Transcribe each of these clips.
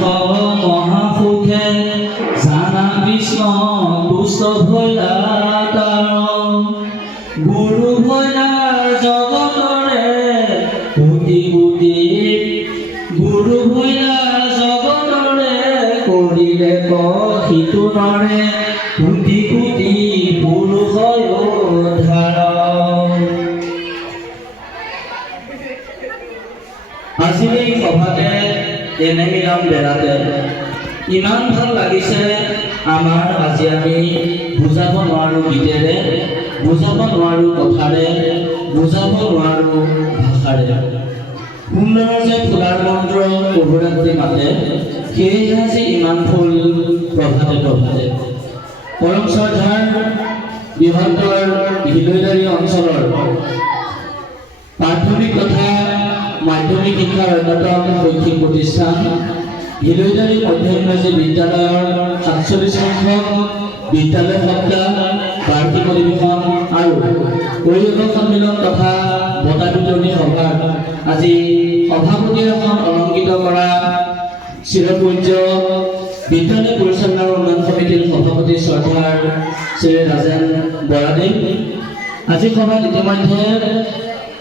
মহাসুখে জানা কৃষ্ণ দুষ্ট ভৈলা গুৰু ভৈলাৰ জগতৰে কোটি কোটি গুৰু ভৈলাৰ জগতৰে কৰিলে সিটো নৰে কোটি কোটি পুৰুষয় ধাৰণ। আজি এই সভাতে এনে মিলন বেলাতে ইমান ভাল লাগিছে আমাৰ। আজি আমি বুজাব নোৱাৰো গীতেৰে, বুজাব নোৱাৰো কথাৰে, বুজাব নোৱাৰো ভাষাৰে। সুন্দৰ যে ফুলাৰ মন্ত্ৰ প্ৰভুৰাত্ৰি মাতে, সেয়েহে আজি ইমান ফুল প্ৰভাতে প্ৰভাতে। পৰম শ্ৰদ্ধাৰ বৃহত্তৰ হিলৈদাৰী অঞ্চলৰ প্ৰাথমিক তথা মাধ্যমিক শিক্ষাৰ অন্যতম শৈক্ষিক প্ৰতিষ্ঠান হিলৈদাৰী মধ্য ইংৰাজী বিদ্যালয়ৰ ৪৭ সংখ্যক বিদ্যালয় সপ্তাহ বাৰ্ষিক অধিৱেশন আৰু পৰিৱেশ সন্মিলন তথা বঁটা বিতৰণী সভাত আজি সভাপতিৰ আসন অলংকৃত কৰা চিৰপূজ্য বিদ্যালয় পৰিচালনা উন্নয়ন সমিতিৰ সভাপতি শ্ৰদ্ধাৰ শ্ৰী ৰাজেন বৰাদেৱ। আজি সভাত ইতিমধ্যে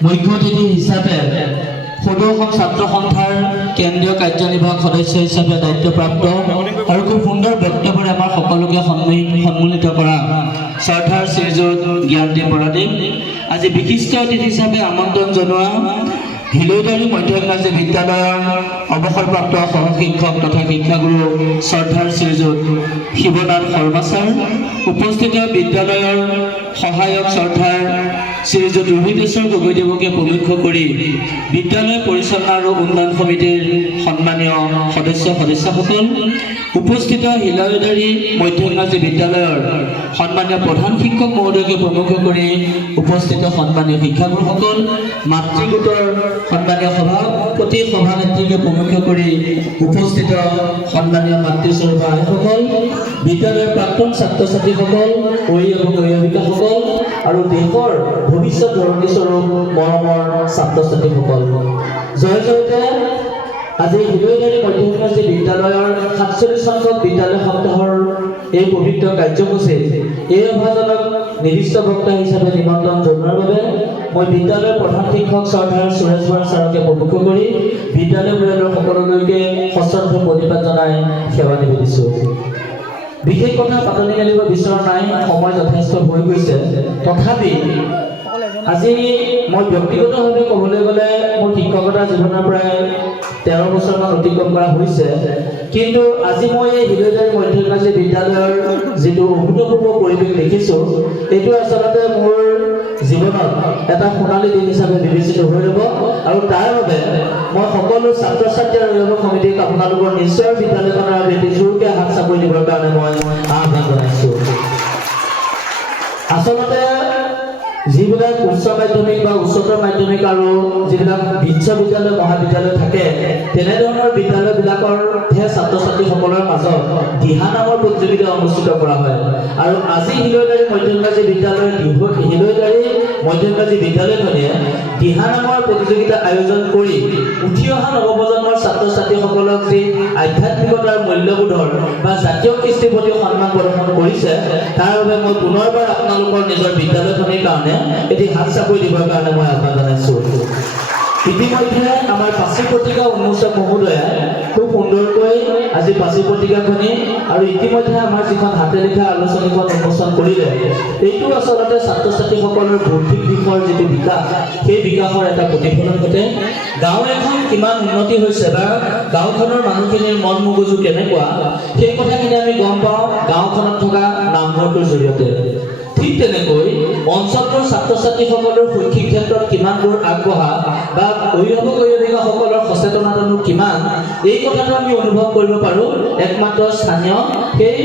মুখ্য অতিথি হিচাপে সদৌ অসম ছাত্ৰ সন্থাৰ কেন্দ্ৰীয় কাৰ্যনিৰ্বাহক সদস্য হিচাপে দায়িত্বপ্ৰাপ্ত আৰু খুব সুন্দৰ বক্তব্যৰে আমাৰ সকলোকে সন্মিলিত কৰা শ্ৰদ্ধাৰ শ্ৰীযুত জ্ঞানদীপ বৰাদেৱ। আজি বিশিষ্ট অতিথি হিচাপে আমন্ত্ৰণ জনোৱা হিলৈদাৰী মধ্য ইংৰাজী বিদ্যালয়ৰ অৱসৰপ্ৰাপ্ত সহশিক্ষক তথা শিক্ষাগুৰু শ্ৰদ্ধাৰ শ্ৰীযুত শিৱনাথ শৰ্মা ছাৰ, উপস্থিত বিদ্যালয়ৰ সহায়ক শ্ৰদ্ধাৰ শ্ৰীযুত ৰোহিতেশ্বৰ গগৈদেৱকে প্ৰমুখ্য কৰি বিদ্যালয় পৰিচালনা আৰু উন্নয়ন সমিতিৰ সন্মানীয় সদস্যসকল, উপস্থিত হিলৈদাৰী মধ্য ইংৰাজী বিদ্যালয়ৰ সন্মানীয় প্ৰধান শিক্ষক মহোদয়কে প্ৰমুখ্য কৰি উপস্থিত সন্মানীয় শিক্ষাগুৰুসকল, মাতৃগোটৰ সন্মানীয় সভাপতি সভানেত্ৰীকে প্ৰমুখ্য কৰি উপস্থিত সন্মানীয় মাতৃস্বৰূপ আইসকল, বিদ্যালয়ৰ প্ৰাক্তন ছাত্ৰ ছাত্ৰীসকল, অভিভাৱক অভিভাৱিকাসকল আৰু দেশৰ ভৱিষ্যত ধৰণীস্বৰূপ মৰমৰ ছাত্ৰ ছাত্ৰীসকল, জয় জয়তে আজি হিলৈদাৰী মধ্য ইংৰাজী বিদ্যালয়ৰ ৪৭ সংখ্যক বিদ্যালয় সপ্তাহৰ এই পবিত্ৰ কাৰ্যসূচীত এই সভাজনক নিৰ্দিষ্ট বক্তা হিচাপে নিমন্ত্ৰণ জনোৱাৰ বাবে মই বিদ্যালয়ৰ প্ৰধান শিক্ষক শ্ৰদ্ধাৰ সুৰেশ বৰা ছাৰকে প্ৰমুখ্য কৰি বিদ্যালয় পৰিয়ালৰ সকলোলৈকে সশ্ৰদ্ধ প্ৰণিপাত জনাই সেৱা নিবেদিছোঁ। বিশেষ কথা পাতনি মেলিব বিচৰা নাই, সময় যথেষ্ট হৈ গৈছে। তথাপি আজি মই ব্যক্তিগতভাৱে ক'বলৈ গ'লে মোৰ শিক্ষকতা জীৱনৰ প্ৰায় 13 বছৰমান অতিক্ৰম কৰা হৈছে, কিন্তু আজি মই এই হিলৈদাৰী মধ্য ইংৰাজী বিদ্যালয়ৰ যিটো অভূতপূৰ্ব পৰিৱেশ দেখিছোঁ, এইটো আচলতে মোৰ জীৱনত এটা সোণালী দিন হিচাপে বিবেচিত হৈ ৰ'ব। আৰু তাৰ বাবে মই সকলো ছাত্ৰ ছাত্ৰী আৰু অভিভাৱক সমিতিক আপোনালোকৰ নিশ্চয় বিদ্যালয়খনৰ এটি জোৰকৈ হাত চাপৰি দিবৰ কাৰণে মই আহ্বান জনাইছোঁ। আচলতে যিবিলাক উচ্চ মাধ্যমিক বা উচ্চতৰ মাধ্যমিক আৰু যিবিলাক বিশ্ববিদ্যালয় মহাবিদ্যালয় থাকে, তেনেধৰণৰ বিদ্যালয়বিলাকৰহে ছাত্ৰ ছাত্ৰীসকলৰ মাজত দিহা নামৰ প্ৰতিযোগিতা অনুষ্ঠিত কৰা হয়। আৰু আজি হিলৈদাৰী মধ্য ইংৰাজী বিদ্যালয়ৰ হিলৈদাৰী মধ্য ইংৰাজী বিদ্যালয়খনে দিহা নামৰ প্ৰতিযোগিতা আয়োজন কৰি উঠি অহা নৱপ্ৰজন্মৰ ছাত্ৰ ছাত্ৰীসকলক যি আধ্যাত্মিকতাৰ মূল্যবোধৰ বা জাতীয় কৃষ্টিৰ প্ৰতি সন্মান প্ৰদৰ্শন কৰিছে, তাৰ বাবে মই পুনৰবাৰ আপোনালোকৰ নিজৰ বিদ্যালয়খনিৰ কাৰণে এটি হাত চাপৰি দিবৰ কাৰণে মই আহ্বান জনাইছোঁ। ইতিমধ্যে আমাৰ পাচি পত্ৰিকা উন্মোচক মহোদয়ে খুব সুন্দৰকৈ আজি পাচি পত্ৰিকাখনি আৰু ইতিমধ্যে আমাৰ যিখন হাতে লিখা আলোচনীখন উন্মোচন কৰিলে, এইটো আচলতে ছাত্ৰ ছাত্ৰীসকলৰ বৌদ্ধিক দিশৰ যিটো বিকাশ, সেই বিকাশৰ এটা প্ৰতিফলন ঘটে। গাঁও এখন কিমান উন্নতি হৈছে বা গাঁওখনৰ মানুহখিনিৰ মন মগজু কেনেকুৱা, সেই কথাখিনি আমি গম পাওঁ গাঁওখনত থকা নামঘৰটোৰ জৰিয়তে। ঠিক তেনেকৈ অঞ্চলটোৰ ছাত্ৰ ছাত্ৰীসকলৰ শৈক্ষিক ক্ষেত্ৰত কিমান দূৰ আগবঢ়া বা অভিভাৱক অভিভাৱিকাসকলৰ সচেতনতানো কিমান, এই কথাটো আমি অনুভৱ কৰিব পাৰোঁ একমাত্ৰ স্থানীয় সেই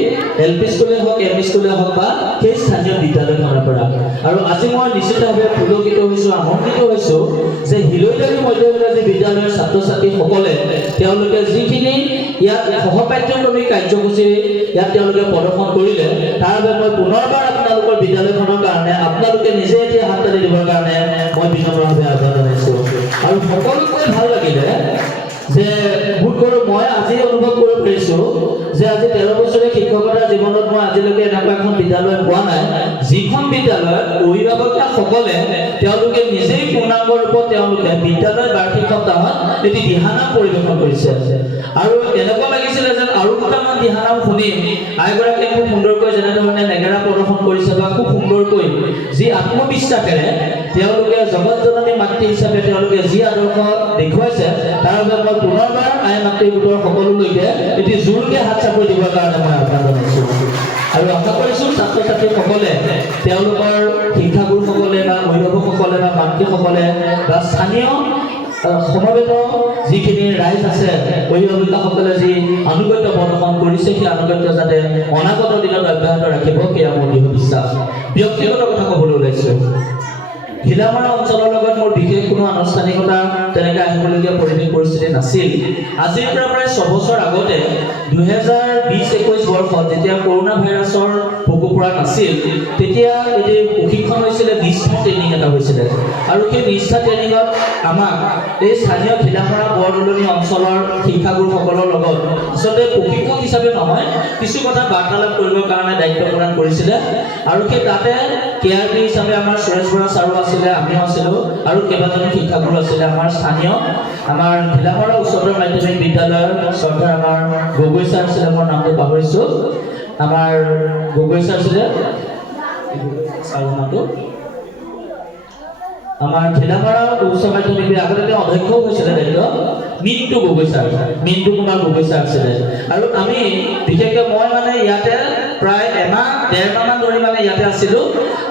LP স্কুলে হওক, MP স্কুলে হওক বা সেই স্থানীয় বিদ্যালয়খনৰ পৰা। আৰু আজি মই নিশ্চিতভাৱে পুলকিত হৈছোঁ, আনন্দিত হৈছোঁ যে হিলৈদাৰী মধ্য ইংৰাজী বিদ্যালয়ৰ ছাত্ৰ ছাত্ৰীসকলে তেওঁলোকে যিখিনি ইয়াত সহপাঠ্যক্ৰমিক কাৰ্যসূচী ইয়াত তেওঁলোকে প্ৰদৰ্শন কৰিলে, তাৰ বাবে মই পুনৰবাৰ আপোনালোকৰ বিদ্যালয়খনৰ কাৰণে আপোনালোকে নিজে এতিয়া হাত তালি দিবৰ কাৰণে মই বিনম্ৰভাৱে আহ্বান জনাইছোঁ। আৰু সকলোতকৈ ভাল লাগিলে যে বোধ কৰোঁ মই আজি অনুভৱ যে আজি 13 বছৰীয়া শিক্ষকতাৰ জীৱনত মই আজিলৈকে এনেকুৱা এখন বিদ্যালয় পোৱা নাই যিখন বিদ্যালয়ত অভিভাৱকসকলে তেওঁলোকে নিজেই পূৰ্ণাংগ ৰূপত তেওঁলোকে বিদ্যালয় বাৰ্ষিক সপ্তাহত এটি দিহানাম পৰিৱেশন কৰিছে আৰু এনেকুৱা লাগিছিলে যেন আৰু দুটামান দিহানাম শুনিম আইগৰাকীয়ে খুব সুন্দৰকৈ যেনেধৰণে নেগেৰা প্ৰদৰ্শন কৰিছে বা খুব সুন্দৰকৈ যি আত্মবিশ্বাসেৰে তেওঁলোকে জগত জননী মাতৃ হিচাপে তেওঁলোকে যি আদৰ্শ দেখুৱাইছে তাৰ বাবে মই পুনৰবাৰ আই মাতৃ গোটৰ সকলোলৈকে এটি জোৰকে হাত চাপৰি দিবৰ কাৰণে মই আহ্বান জনাইছোঁ আৰু আশা কৰিছোঁ ছাত্ৰ ছাত্ৰীসকলে তেওঁলোকৰ শিক্ষাগুৰুসকলে বা অভিভাৱকসকলে বা মাতৃসকলে বা স্থানীয় সমবেত যিখিনি ৰাইজ আছে অভিভাৱিকাসকলে যি আনুগত্য প্ৰদৰ্শন কৰিছে সেই আনুগত্য যাতে অনাগত দিনত অব্যাহত ৰাখিব সেয়া মোৰ দৃঢ় বিশ্বাস ব্যক্তিগত কথা ক'বলৈ ওলাইছোঁ ঘিলামৰা অঞ্চলৰ লগত মোৰ বিশেষ কোনো আনুষ্ঠানিকতা তেনেকৈ আহিবলগীয়া পৰিস্থিতি নাছিল আজিৰ পৰা প্ৰায় 6 বছৰ আগতে 2020-21 বৰ্ষত যেতিয়া কৰোনা ভাইৰাছৰ প্ৰকোপ পৰা নাছিল তেতিয়া এটি প্ৰশিক্ষণ হৈছিলে নিষ্ঠা ট্ৰেইনিং এটা হৈছিলে আৰু সেই নিষ্ঠা ট্ৰেইনিঙত আমাক এই স্থানীয় ঘিলামৰা বৰদলনি অঞ্চলৰ শিক্ষাগুৰুসকলৰ লগত আচলতে প্ৰশিক্ষক হিচাপে নহয় কিছু কথা বাৰ্তালাপ কৰিবৰ কাৰণে দায়িত্ব প্ৰদান কৰিছিলে আৰু সেই তাতে কেআৰপি হিচাপে আমাৰ সুৰেশ বৰা ছাৰো আছিলে আমিও আছিলোঁ আৰু কেইবাজনো শিক্ষাগুৰু আছিলে আমাৰ স্থানীয় আমাৰ ঘিলামৰা উচ্চতৰ মাধ্যমিক বিদ্যালয়ৰ শ্ৰদ্ধাৰ আমাৰ গগৈ ছাৰ আছিলে মোৰ নামটো পাহৰিছোঁ আমাৰ গগৈ ছাৰ আছিলে নামটো আমাৰ ঘিলামৰা উচ্চ মাধ্যমিক আগতে তেওঁ অধ্যক্ষও হৈছিলে দায়িত্ব মিণ্টু গগৈ ছাৰ মিণ্টু কুমাৰ গগৈ ছাৰ আছিলে আৰু আমি বিশেষকৈ মই মানে ইয়াতে প্ৰায় এমাহ 1.5 মাহ ধৰি মানে ইয়াতে আছিলোঁ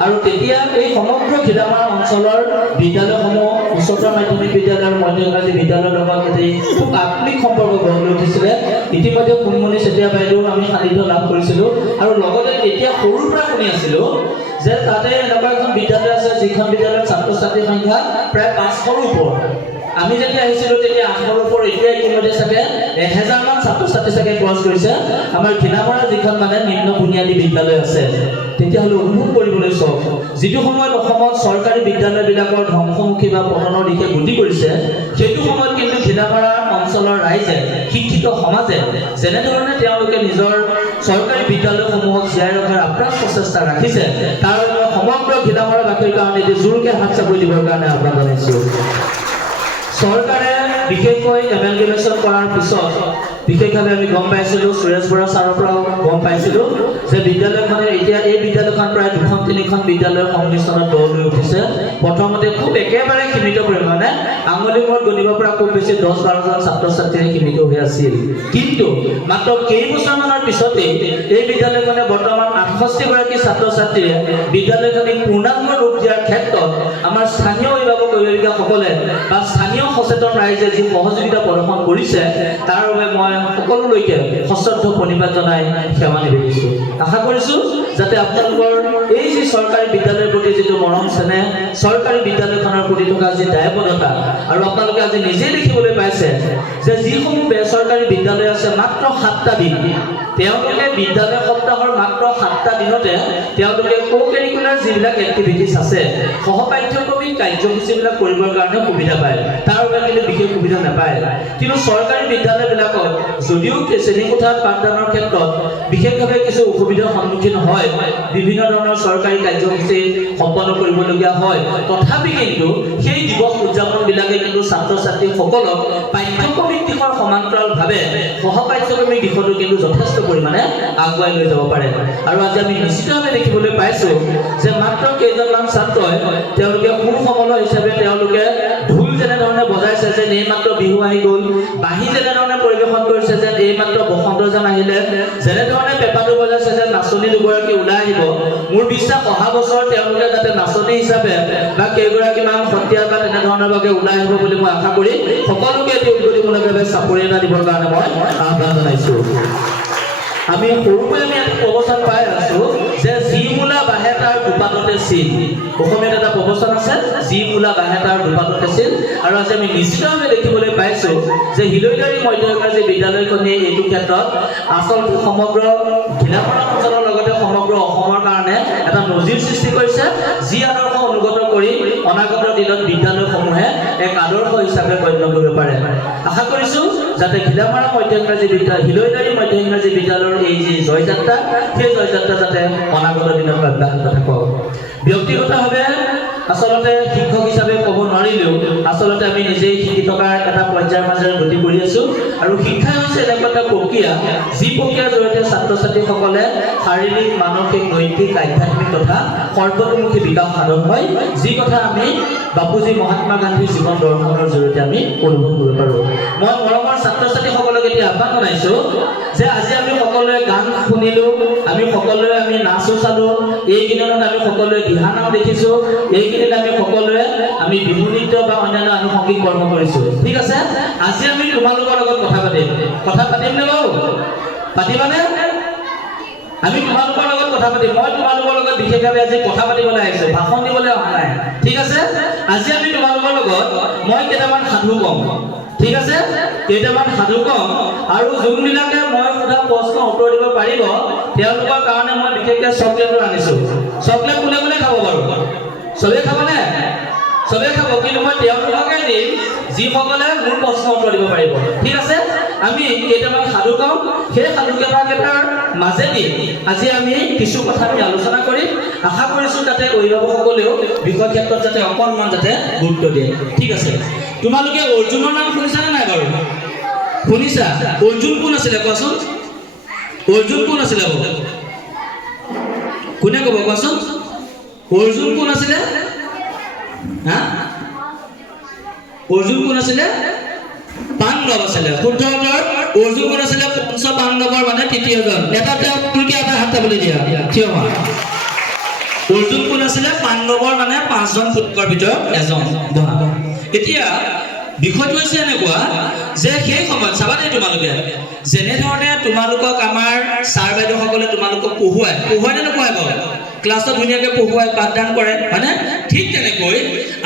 আৰু তেতিয়া এই সমগ্ৰ ঘিলামৰা অঞ্চলৰ বিদ্যালয়সমূহ উচ্চতৰ মাধ্যমিক বিদ্যালয় আৰু মধ্য ইংৰাজী বিদ্যালয়ৰ লগত এটি খুব আত্মিক সম্পৰ্ক গঢ় লৈ উঠিছিলে ইতিমধ্যে কুনমণি চেতিয়া বাইদেউ আমি সান্নিধ্য লাভ কৰিছিলোঁ আৰু লগতে তেতিয়া সৰুৰ পৰা শুনি আছিলোঁ যে তাতে এনেকুৱা এখন বিদ্যালয় আছে যিখন বিদ্যালয়ত ছাত্ৰ ছাত্ৰীৰ সংখ্যা প্ৰায় 500ৰ ওপৰত আমি যেতিয়া আহিছিলোঁ তেতিয়া 800ৰ ওপৰত এতিয়া ইতিমধ্যে চাগে 1000 মান ছাত্ৰ ছাত্ৰী চাগে ক্ৰছ কৰিছে আমাৰ ঘিলামৰা যিখন মানে নিম্ন বুনিয়াদী বিদ্যালয় আছে তেতিয়াহ'লে অনুভৱ কৰিবলৈ চাওক যিটো সময়ত অসমত চৰকাৰী বিদ্যালয়বিলাকৰ ধ্বংসমুখী বা পতনৰ দিশে গতি কৰিছে সেইটো সময়ত কিন্তু ঘিলামৰা অঞ্চলৰ ৰাইজে শিক্ষিত সমাজে যেনেধৰণে তেওঁলোকে নিজৰ চৰকাৰী বিদ্যালয়সমূহক জীয়াই ৰখাৰ আপ্ৰাণ প্ৰচেষ্টা ৰাখিছে তাৰ বাবে সমগ্ৰ ঘিলামৰাবাসীৰ কাৰণে এটি জোৰকে হাত চাপৰি দিবৰ কাৰণে আহ্বান জনাইছোঁ চৰকাৰে বিশেষকৈ এমেলগেমেশ্যন কৰাৰ পিছত বিশেষভাৱে আমি গম পাইছিলোঁ সুৰেশ বৰা ছাৰৰ পৰাও গম পাইছিলোঁ যে বিদ্যালয়খনে এতিয়া এই বিদ্যালয়খন প্ৰায় 2-3খন বিদ্যালয়ৰ সংমিশ্ৰণত গঢ় লৈ উঠিছে প্ৰথমতে খুব একেবাৰে সীমিত পৰিমাণে আঙুলি মূৰত গণিব পৰা খুব বেছি 10-12জন ছাত্ৰ ছাত্ৰীয়ে সীমিত হৈ আছিল কিন্তু মাত্ৰ কেইবছৰমানৰ পিছতেই এই বিদ্যালয়খনে বৰ্তমান 68গৰাকী ছাত্ৰ ছাত্ৰীয়ে বিদ্যালয়খনিক পূৰ্ণাংগ ৰূপ দিয়াৰ ক্ষেত্ৰত আমাৰ স্থানীয় অভিভাৱক অভিভাৱিকাসকলে বা স্থানীয় সচেতন ৰাইজে যি সহযোগিতা প্ৰদৰ্শন কৰিছে তাৰ বাবে মই সকলোলৈকে সশ্ৰদ্ধ প্ৰণিপাত জনাই সেৱা নিবেদিছোঁ আশা কৰিছোঁ যাতে আপোনালোকৰ এই যি চৰকাৰী বিদ্যালয়ৰ প্ৰতি যিটো মৰম চেনেহ চৰকাৰী বিদ্যালয়খনৰ প্ৰতি থকা যি দায়বদ্ধতা আৰু আপোনালোকে আজি নিজেই দেখিবলৈ পাইছে যে যিসমূহ বেচৰকাৰী বিদ্যালয় আছে মাত্ৰ 7টা দিন তেওঁলোকে বিদ্যালয় সপ্তাহৰ মাত্ৰ 7টা দিনতে তেওঁলোকে কো-কাৰিকুলাৰ যিবিলাক এক্টিভিটিছ আছে সহপাঠ্যক্ৰমিক কাৰ্যসূচীবিলাক কৰিবৰ কাৰণে সুবিধা পায় তাৰ বাবে কিন্তু বিশেষ সুবিধা নাপায় কিন্তু চৰকাৰী বিদ্যালয়বিলাকত যদিও শ্ৰেণীকোঠাত পাঠদানৰ ক্ষেত্ৰত বিশেষভাৱে কিছু অসুবিধাৰ সন্মুখীন হয় বিভিন্ন ধৰণৰ চৰকাৰী কাৰ্যসূচী সম্পন্ন কৰিবলগীয়া হয় তথাপি কিন্তু সেই দিৱস উদযাপনবিলাকে কিন্তু ছাত্ৰ ছাত্ৰীসকলক পাঠ্যক্ৰমিক দিশৰ সমান্তৰালভাৱে সহপাঠ্যক্ৰমিক দিশতো কিন্তু যথেষ্ট পৰিমাণে আগুৱাই লৈ যাব পাৰে আৰু আজি আমি নিশ্চিতভাৱে দেখিবলৈ পাইছোঁ যে মাত্ৰ কেইজনমান ছাত্ৰই তেওঁলোকে সুৰ সমল হিচাপে তেওঁলোকে ঢোল যেনেধৰণে বজাইছে যে এই মাত্ৰ বিহু আহি গ'ল বাঁহী যেনেধৰণে পৰিৱেশন কৰিছে যে এই মাত্ৰ বসন্ত যেন আহিলে যেনেধৰণে পেঁপাটো বজাইছে যে নাচনী দুগৰাকী ওলাই আহিব মোৰ বিশ্বাস অহা বছৰ তেওঁলোকে যাতে নাচনী হিচাপে বা কেইগৰাকীমান সত্ৰীয়া বা তেনেধৰণৰ বাবে ওলাই আহিব বুলি মই আশা কৰি সকলোকে এটি উদ্গনিমূলকভাৱে চাপৰি এটা দিবৰ কাৰণে মই আহ্বান জনাইছোঁ আমি সৰুকৈ আমি এটা প্ৰবচন পাই আছোঁ যে যি মূলা বাঢ়ে তাৰ দুপাততে চিন অসমীয়াত এটা প্ৰবচন আছে যি মূলা বাঢ়ে তাৰ দুপাততে চিন আৰু আজি আমি নিশ্চিতভাৱে দেখিবলৈ পাইছোঁ যে হিলৈদাৰী মধ্য ইংৰাজী বিদ্যালয়খনে এইটো ক্ষেত্ৰত আচলতে সমগ্ৰ ঘিলামৰা অঞ্চলৰ লগতে সমগ্ৰ অসমৰ কাৰণে এটা নজিৰ সৃষ্টি কৰিছে যি আদৰ্শ অনুগত কৰি অনাগত দিনত বিদ্যালয়সমূহে এক আদৰ্শ হিচাপে গণ্য কৰিব পাৰে আশা কৰিছোঁ যাতে ঘিলামাৰা মধ্য ইংৰাজী বিদ্যালয় হিলৈদাৰী মধ্য ইংৰাজী বিদ্যালয়ৰ এই যি জয়যাত্ৰা সেই জয়যাত্ৰা যাতে অনাগত দিনত অব্যাহত থাকক ব্যক্তিগতভাৱে আচলতে শিক্ষক হিচাপে ক'ব নোৱাৰিলেও আচলতে আমি নিজেই শিকি থকাৰ এটা পৰ্যায়ৰ মাজেৰে গতি কৰি আছোঁ আৰু শিক্ষা হৈছে এনেকুৱা এটা প্ৰক্ৰিয়া যি প্ৰক্ৰিয়াৰ জৰিয়তে ছাত্ৰ ছাত্ৰীসকলে শাৰীৰিক মানসিক নৈতিক আধ্যাত্মিক তথা সৰ্বতোমুখী বিকাশ সাধন হয় যি কথা আমি বাপুজী মহাত্মা গান্ধীৰ জীৱন দৰ্শনৰ জৰিয়তে আমি অনুভৱ কৰিব পাৰোঁ মই মৰমৰ ছাত্ৰ ছাত্ৰীসকলক এতিয়া আহ্বান জনাইছোঁ যে আজি আমি সকলোৱে গান শুনিলোঁ আমি সকলোৱে আমি নাচো চালোঁ এইকেইদিনত আমি সকলোৱে দিহানাম দেখিছোঁ এইকেইদিন আমি সকলোৱে আমি বিহু নৃত্য বা অন্যান্য আনুষংগিক কৰ্ম কৰিছোঁ ঠিক আছে আজি আমি তোমালোকৰ লগত কথা পাতিম নে বাৰু পাতিবানে আমি তোমালোকৰ লগত কথা পাতিম মই তোমালোকৰ লগত বিশেষভাৱে আজি কথা পাতিবলৈ আহিছোঁ ভাষণ দিবলৈ অহা নাই ঠিক আছে আজি আমি তোমালোকৰ লগত মই কেইটামান সাধু ক'ম ঠিক আছে কেইটামান সাধু ক'ম আৰু যোনবিলাকে মই সোধা প্ৰশ্ন উত্তৰ দিব পাৰিব তেওঁলোকৰ কাৰণে মই বিশেষকৈ চকলেটো আনিছোঁ চকলেট কোনে কোনে খাব বাৰু চবেই খাবনে চবেই খাব কিন্তু মই তেওঁলোককে দিম যিসকলে মোৰ প্ৰশ্ন উত্তৰ দিব পাৰিব ঠিক আছে আমি কেইটামান সাধু ক'ম সেই সাধুকেইটাৰ মাজেদি আজি আমি কিছু কথা আমি আলোচনা কৰিম আশা কৰিছোঁ যাতে অভিভাৱকসকলেও বিষয় ক্ষেত্ৰত যাতে অকণমান যাতে গুৰুত্ব দিয়ে ঠিক আছে তোমালোকে অৰ্জুনৰ নাম শুনিছানে নাই বাৰু শুনিছা অৰ্জুন কোন আছিলে কোৱাচোন অৰ্জুন কোন আছিলে কোনে ক'ব কোৱাচোন অৰ্জুন কোন আছিলে হা অৰ্জুন কোন আছিলে পাণ্ডৱ আছিলে শুদ্ধ উত্তৰ অৰ্জুন কোন আছিলে পঞ্চ পাণ্ডৱৰ মানে তৃতীয়জন এটা তুলকে এটা হাত তাবলৈ দিয়া থিয় হোৱা অৰ্জুন কোন আছিলে পাণ্ডৱৰ মানে 5জন পুত্ৰৰ ভিতৰত এজন বহা এতিয়া বিষয়টো হৈছে এনেকুৱা যে সেই সময়ত চাবা দেই তোমালোকে যেনেধৰণে তোমালোকক আমাৰ ছাৰ বাইদেউসকলে তোমালোকক পঢ়ুৱাই নে নপঢ়াই বাৰু ক্লাছত ধুনীয়াকৈ পঢ়ুৱাই পাঠদান কৰে হয়নে ঠিক তেনেকৈ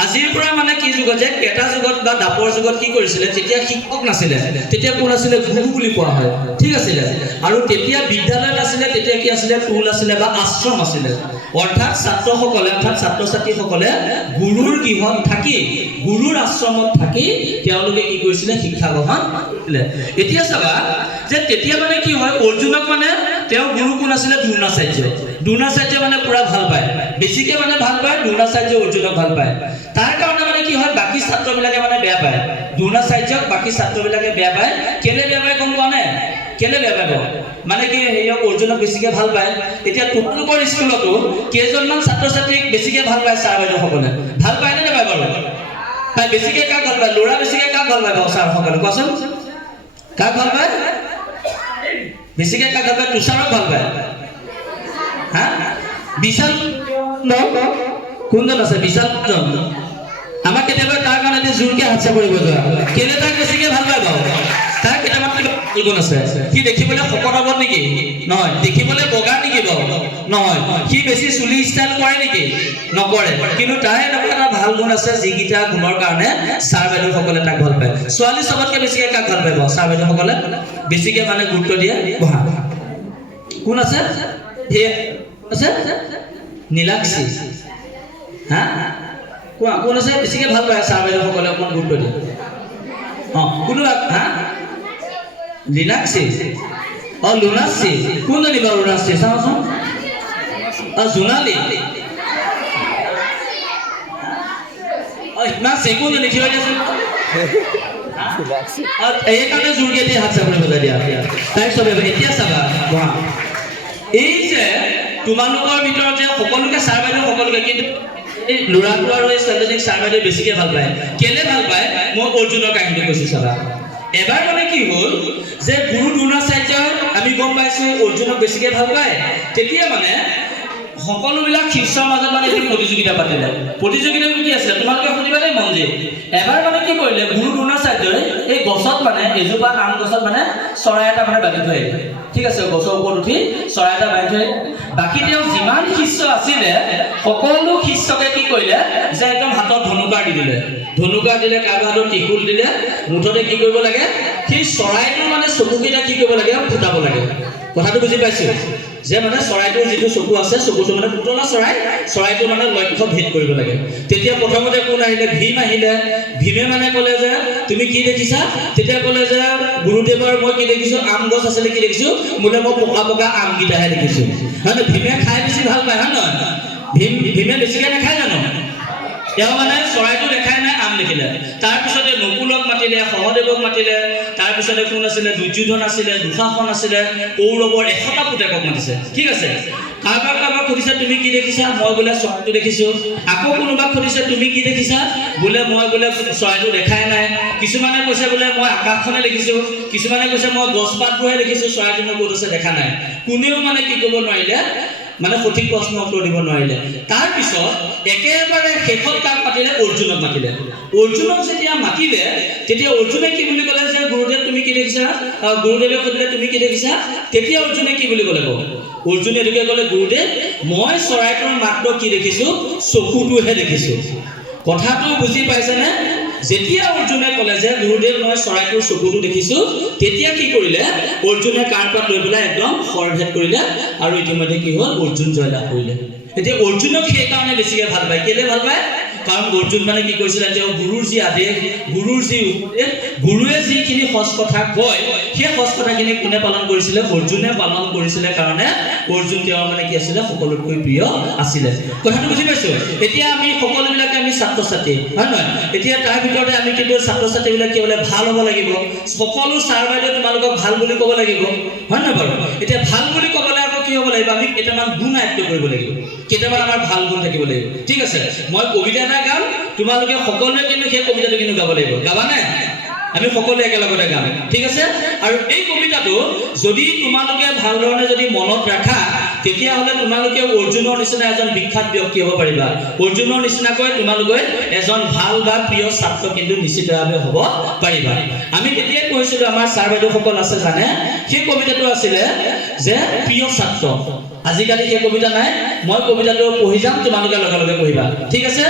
আজিৰ পৰা মানে কি যুগত যে কেটা যুগত বা দাপৰ যুগত কি কৰিছিলে তেতিয়া শিক্ষক নাছিলে তেতিয়া কোন আছিলে গুৰু বুলি কোৱা হয় ঠিক আছিলে আৰু তেতিয়া বিদ্যালয় নাছিলে তেতিয়া কি আছিলে টুল আছিলে বা আশ্ৰম আছিলে অৰ্থাৎ ছাত্ৰসকলে অৰ্থাৎ ছাত্ৰ ছাত্ৰীসকলে গুৰুৰ গৃহত থাকি গুৰুৰ আশ্ৰমত থাকি তেওঁলোকে কি কৰিছিলে শিক্ষা গ্ৰহণ কৰিছিলে এতিয়া চাবা যে তেতিয়া মানে কি হয় অৰ্জুনক মানে তেওঁ গুৰু কোন আছিলে দ্ৰোণাচাৰ্য মানে পুৰা ভাল পায় বেছিকৈ মানে ভাল পায় দ্ৰোণাচাৰ্য অৰ্জুনক ভাল পায় তাৰ কাৰণে মানে কি হয় বাকী ছাত্ৰবিলাকে মানে বেয়া পায় দ্ৰোণাচাৰ্যক বাকী ছাত্ৰবিলাকে বেয়া পায় কেলে বেয়া পায় গম পোৱা নে কেলে বেয়া পায় মানে কি হেৰিয়ক অৰ্জুনক বেছিকৈ ভাল পায় এতিয়া তোমালোকৰ স্কুলতো কেইজনমান ছাত্ৰ ছাত্ৰীক বেছিকৈ ভাল পায় ছাৰ বাইদেউসকলে ভাল পায় নে নাপায় বাৰু তাই বেছিকৈ কাক ভাল পায় ল'ৰা বেছিকৈ কাক ভাল পায় বাৰু ছাৰসকলে কোৱাচোন কাক ভাল পায় বেছিকৈ কাক ভাল পায় তুষাৰক ভাল পায় হা বিশাল কোনজন আছে বিশাল আমাক কেতিয়াবা তাৰ কাৰণে জোৰকৈ হাতচা কৰিব যোৱা কেলে তাক বেছিকৈ ভাল পায় বাৰু তাৰ কেইটামান গুণ আছে সি দেখিবলৈ শকত হ'ব নেকি নহয় দেখিবলৈ বগা নেকি বাৰু নহয় সি বেছি চুলি ষ্টাইল কৰে নেকি নকৰে কিন্তু তাৰ এনেকুৱা এটা ভাল গুণ আছে যিকেইটা গুণৰ কাৰণে ছাৰ বাইদেউসকলে তাক ভাল পায় ছোৱালী চবতকৈ বেছিকৈ কাক ভাল পায় বাৰু ছাৰ বাইদেউসকলে বেছিকৈ মানে গুৰুত্ব দিয়ে বহা কোন আছে আছে নীলাক্ষী হা কোৱা কোন আছে বেছিকৈ ভাল পায় ছাৰ বাইদেউসকলে অকণমান গুৰুত্ব দিয়ে অঁ কোনো হা লীনাক্ষী লুনাক্ষী কোনজনী বাৰু লুনাক্ষী চাওঁচোন জোনালী হিমাক্ষী কোনজনী থিয় দিয়াচোন এইকাৰণে জোৰকৈ দিয়ে হাত চাবলৈ বজাই দিয়া তাইক চবে এতিয়া চাবা বহা এই যে তোমালোকৰ ভিতৰত যে সকলোকে ছাৰ বাইদেউ সকলোকে কিন্তু এই ল'ৰাটো আৰু এই ছোৱালীজনীক ছাৰ বাইদেউ বেছিকৈ ভাল পায় কেলে ভাল পায় মই অৰ্জুনৰ কাহিনী কৈছোঁ চাবা এবাৰ মানে কি হ'ল যে গুৰু দ্ৰোণাচাৰ্যই আমি গম পাইছোঁ অৰ্জুনক বেছিকৈ ভাল পায় তেতিয়া মানে সকলোবিলাক শিষ্যৰ মাজত মানে এটি প্ৰতিযোগিতা পাতিলে প্ৰতিযোগিতাটো কি আছিলে তোমালোকে শুনিবা দেই মন দি এবাৰ মানে কি কৰিলে গুৰু দ্ৰোণাচাৰ্যই এই গছত মানে এজোপা আম গছত মানে চৰাই এটা মানে বান্ধি থৈ আহিলে ঠিক আছে গছৰ ওপৰত উঠি চৰাই এটা বান্ধি থৈ বাকী তেওঁ যিমান শিষ্য আছিলে সকলো শিষ্যকে কি কৰিলে যে একদম হাতত ধনুকাৰ দি দিলে ধনুকা দিলে কাৰোবাৰ হাতত ত্ৰিশূল দিলে মুঠতে কি কৰিব লাগে সেই চৰাইটো মানে চকুকেইটা কি কৰিব লাগে ফুটাব লাগে কথাটো বুজি পাইছো যে মানে চৰাইটোৰ যিটো চকু আছে চকুটো মানে পুতলা চৰাইটো মানে লক্ষ্য ভেদ কৰিব লাগে তেতিয়া প্ৰথমতে কোন আহিলে ভীম আহিলে ভীমে মানে ক'লে যে তুমি কি দেখিছা তেতিয়া ক'লে যে গুৰুদেৱৰ মই কি দেখিছো আম গছ আছিলে কি দেখিছো বোলে মই পকা পকা আম গিটাহে দেখিছো মানে ভীমে খাই বেছি ভাল পায় হয় নহয় ভীমে বেছিকে নাখায় জানো তেওঁ মানে চৰাইটো দেখাই নাই আম দেখিলে তাৰপিছতে নকুলক মাতিলে সহদেৱক মাতিলে তাৰপিছতে কোন আছিলে দুৰ্যোধন আছিলে দুঃশাসন আছিলে কৌৰৱৰ 100টা পুতেকক মাতিছে ঠিক আছে কাৰোবাক সুধিছে তুমি কি দেখিছা মই বোলে চৰাইটো দেখিছো আকৌ কোনোবাক সুধিছে তুমি কি দেখিছা বোলে মই বোলে চৰাইটো দেখাই নাই কিছুমানে কৈছে বোলে মই আকাশখনে দেখিছো কিছুমানে কৈছে মই গছপাতবোৰহে দেখিছো চৰাইটো মই ক'ত আছে দেখা নাই কোনেও মানে কি ক'ব নোৱাৰিলে মানে সঠিক প্ৰশ্ন উত্তৰ দিব নোৱাৰিলে তাৰপিছত একেবাৰে শেষত কাক মাতিলে অৰ্জুনক মাতিলে অৰ্জুনক যেতিয়া মাতিলে তেতিয়া অৰ্জুনে কি বুলি ক'লে যে গুৰুদেৱ তুমি কি দেখিছা গুৰুদেৱে সুধিলে তুমি কি দেখিছা তেতিয়া অৰ্জুনে কি বুলি ক'লে অৰ্জুনে এদিকে ক'লে গুৰুদেৱ মই চৰাইটোৰ মাত্ৰ কি দেখিছো চকুটোহে দেখিছো কথাটো বুজি পাইছেনে যেতিয়া অৰ্জুনে ক'লে যে গুৰুদেৱ মই চৰাইটোৰ চকুটো দেখিছো তেতিয়া কি কৰিলে অৰ্জুনে কাৰ্পাত লৈ পেলাই একদম খৰভেদ কৰিলে আৰু ইতিমধ্যে কি হ'ল অৰ্জুন জয়লাভ কৰিলে এতিয়া অৰ্জুনক সেইকাৰণে বেছিকে ভাল পায় কেলে ভাল পায় কাৰণ অৰ্জুন মানে কি কৰিছিলে তেওঁ গুৰুৰ যি আদেশ গুৰুৰ যি উপদেশ গুৰুৱে যিখিনি সঁচ কথা কয় সেই সঁচ কথাখিনি কোনে পালন কৰিছিলে অৰ্জুনে পালন কৰিছিলে কাৰণে অৰ্জুন তেওঁ মানে কি আছিলে সকলোতকৈ প্ৰিয় আছিলে কথাটো বুজি পাইছো এতিয়া আমি সকলোবিলাকে আমি ছাত্ৰ ছাত্ৰী হয় নহয় এতিয়া তাৰ ভিতৰতে আমি কিন্তু ছাত্ৰ ছাত্ৰীবিলাক কি বোলে ভাল হ'ব লাগিব সকলো ছাৰ বাইদেউ তোমালোকক ভাল বুলি ক'ব লাগিব হয় নহয় বাৰু এতিয়া ভাল বুলি ক'বলৈ আকৌ কি হ'ব লাগিব আমি কেইটামান গুণ আয়ত্ব কৰিব লাগিব কেইটামান আমাৰ ভাল গুণ থাকিব লাগিব ঠিক আছে মই কবিতা এটা গাম তোমালোকে সকলোৱে কিন্তু সেই কবিতাটো কিন্তু গাব লাগিব গাবানে আমি সকলোৱে একেলগতে গাম ঠিক আছে আৰু এই কবিতাটো যদি তোমালোকে ভালধৰণে যদি মনত ৰাখা তেতিয়াহ'লে তোমালোকে অৰ্জুনৰ নিচিনা এজন বিখ্যাত ব্যক্তি হ'ব পাৰিবা অৰ্জুনৰ নিচিনাকৈ তোমালোকে এজন ভাল বা প্ৰিয় ছাত্ৰ কিন্তু নিশ্চিতভাৱে হ'ব পাৰিবা আমি কেতিয়াই কৈছিলো আমাৰ ছাৰ বাইদেউসকল আছে জানে সেই কবিতাটো আছিলে যে প্ৰিয় ছাত্ৰ আজিকালি সেই কবিতা নাই মই কবিতাটো পঢ়ি যাম তোমালোকে লগে লগে পঢ়িবা ঠিক আছে